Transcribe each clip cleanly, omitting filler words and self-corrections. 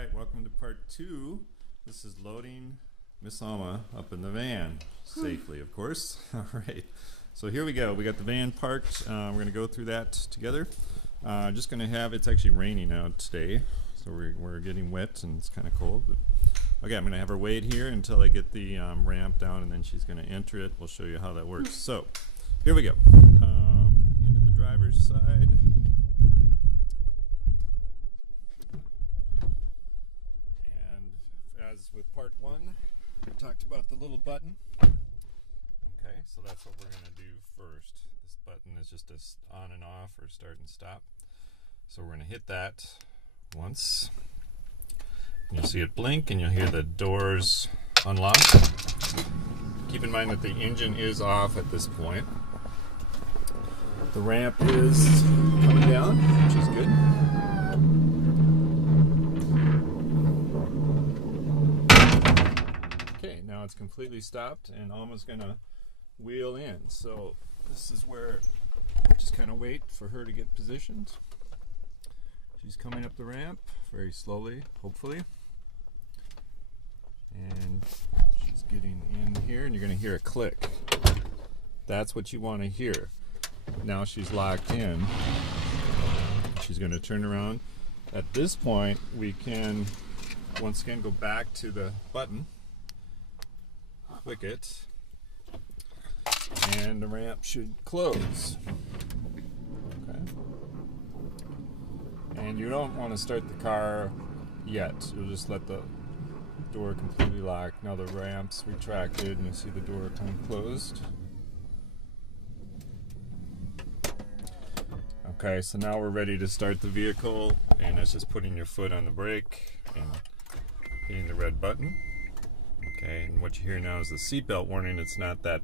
right, welcome to part 2. This is loading Miss Alma up in the van, safely of course. All right, so here we go. We got the van parked. We're going to go through that together. Just going to have, it's actually raining out today, so we're getting wet and it's kind of cold. But okay, I'm going to have her wait here until I get the ramp down, and then she's going to enter it. We'll show you how that works. So here we go. Into the driver's side. As with part 1, we talked about the little button. Okay, so that's what we're going to do first. This button is just a on and off or start and stop. So we're going to hit that once. And you'll see it blink and you'll hear the doors unlock. Keep in mind that the engine is off at this point. The ramp is coming down, which is good. Now it's completely stopped and Alma's gonna wheel in. So this is where we'll just kind of wait for her to get positioned. She's coming up the ramp very slowly, hopefully. And she's getting in here and you're gonna hear a click. That's what you want to hear. Now she's locked in. She's gonna turn around. At this point, we can once again go back to the button. Click it, and the ramp should close. Okay. And you don't want to start the car yet. You'll just let the door completely lock. Now the ramp's retracted, and you see the door kind of closed. Okay, so now we're ready to start the vehicle, and that's just putting your foot on the brake and hitting the red button. Okay, and what you hear now is the seatbelt warning. It's not that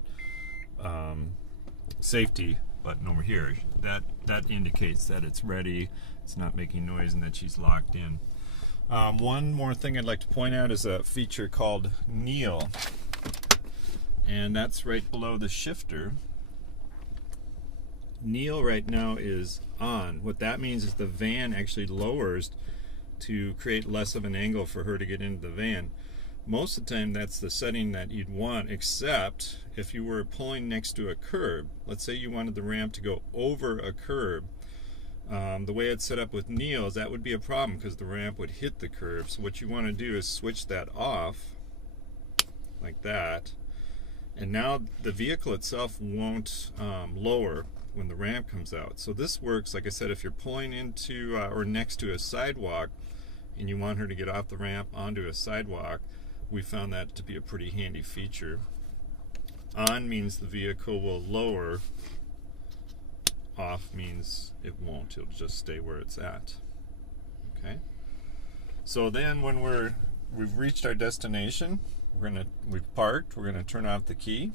safety button over here. That indicates that it's ready. It's not making noise and that she's locked in. One more thing I'd like to point out is a feature called kneel, and that's right below the shifter. Kneel right now is on. What that means is the van actually lowers to create less of an angle for her to get into the van. Most of the time that's the setting that you'd want, except if you were pulling next to a curb. Let's say you wanted the ramp to go over a curb. The way it's set up with kneel is that would be a problem because the ramp would hit the curb. So what you want to do is switch that off like that, and now the vehicle itself won't lower when the ramp comes out. So this works, like I said, if you're pulling into or next to a sidewalk and you want her to get off the ramp onto a sidewalk. We found that to be a pretty handy feature. On means the vehicle will lower. Off means it won't. It'll just stay where it's at. Okay. So then when we've reached our destination, we've parked. We're gonna turn off the key,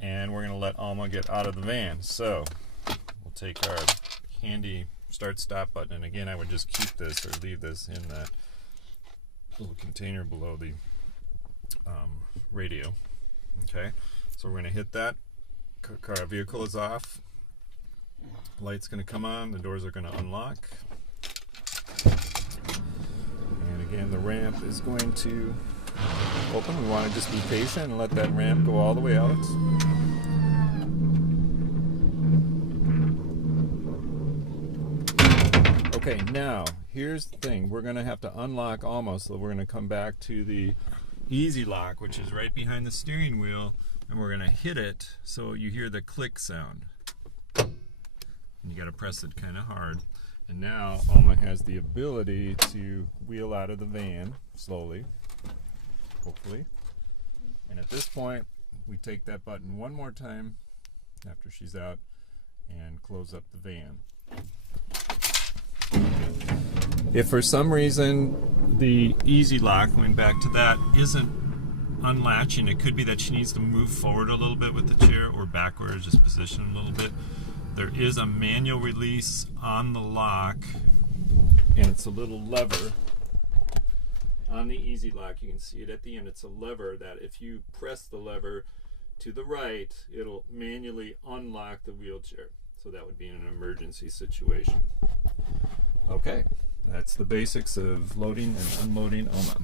and we're gonna let Alma get out of the van. So we'll take our handy start-stop button, and again, I would just keep this or leave this in that little container below the radio. Okay, so we're going to hit that. Car vehicle is off. Light's going to come on. The doors are going to unlock. And again, the ramp is going to open. We want to just be patient and let that ramp go all the way out. Okay, now here's the thing. We're going to have to unlock Alma, so we're going to come back to the easy lock, which is right behind the steering wheel, and we're going to hit it so you hear the click sound. And you got to press it kind of hard. And now Alma has the ability to wheel out of the van slowly, hopefully. And at this point, we take that button one more time after she's out and close up the van. If for some reason the easy lock, going back to that, isn't unlatching, it could be that she needs to move forward a little bit with the chair or backwards, just position a little bit. There is a manual release on the lock, and it's a little lever on the easy lock. You can see it at the end. It's a lever that if you press the lever to the right, it'll manually unlock the wheelchair. So that would be in an emergency situation. Okay, That's the basics of loading and unloading Alma.